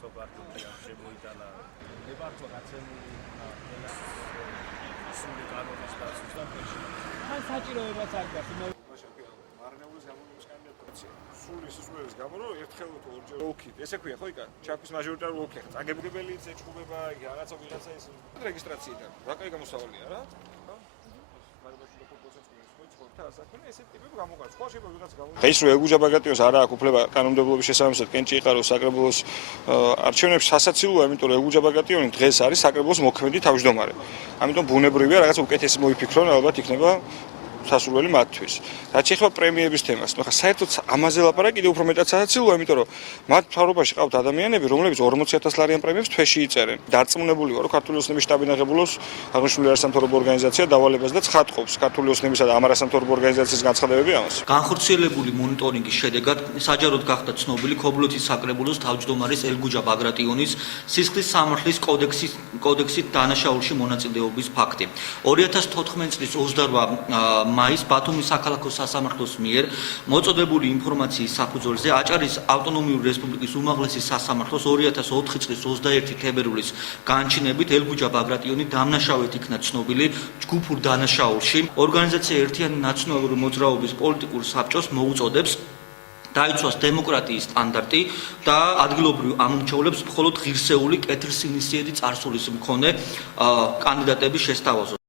სოკარტული ამ შემოიტანა ნებართვა გაცემული სული კანონის დაცვის და ან საჭიროებაც არ გაქვს. მარნეულის გამოყენების კანდიდატურა. სული სისულების გამო რომ ერთხელ თუ ორჯერ ოლქით. ესე ქვია ხო იკა? ჩაქვის მაჟორიტარული ოლქი ხა. წაგებგებელი ეჩხუბება რაღაცა ის რეგისტრაციიდან. რა კაი გამოსავალია რა? დღეს რო ელგუჯა ბაგრატიონს არა აქვს უფლება კანონმდებლობის შესაბამისად კენჭი იყაროს საკრებულოს არჩევნებში სასაცილოა, იმიტომ რომ ელგუჯა ბაგრატიონი დღეს არის საკრებულოს მოქმედი თავმჯდომარე. ამიტომ ბუნებრივია რაღაც უკეთესი მოიფიქრონ, ალბათ იქნება სასურველი მათთვის. რაც ეხება პრემიების თემას, ნუ ხა საერთოდ ამაზე ლაპარაკი კიდევ უფრო მეტად სასაცილოა, იმიტომ რომ მათ მთავრობაში ყავთ ადამიანები, რომლებიც 40,000 ლარიან პრემიებს თვეში იწერენ. დარწმუნებული ვარ, რომ ქართული ოცნების შტაბი ნაღებულოს აღნიშნული არასამთავრობო ორგანიზაცია დავალებას და ცხადყოფს ქართული ოცნებისა და ამ არასამთავრობო ორგანიზაციის განცხადებები ამას. განხორციელებული მონიტორინგის შედეგად საჯაროდ გახდა ცნობილი ქობულეთის საკრებულოს თავმჯდომარის ელგუჯა ბაგრატიონის სისხლის სამართლის კოდექსით დანაშაულში მონაწილეობის ფაქტი. 2014 წლის 28 მაისს ბათუმის საქალაქო სასამართლოს მიერ მოწოდებული ინფორმაციის საფუძველზე აჭარის ავტონომიური რესპუბლიკის უმაღლესი სასამართლოს 2004 წლის 21 თებერვლის განჩინებით ელგუჯა ბაგრატიონი დამნაშავედ იქნა ცნობილი ჯგუფურ დანაშაულში. ორგანიზაცია ერთიანი ნაციონალური მოძრაობის პოლიტიკურ საბჭოს მოუწოდებს დაიცვას დემოკრატიის სტანდარტი და ადგილობრივ ამომრჩევლებს მხოლოდ ღირსეული კეთილსინისიერი წარსულის მქონე კანდიდატების შესთავაზოს.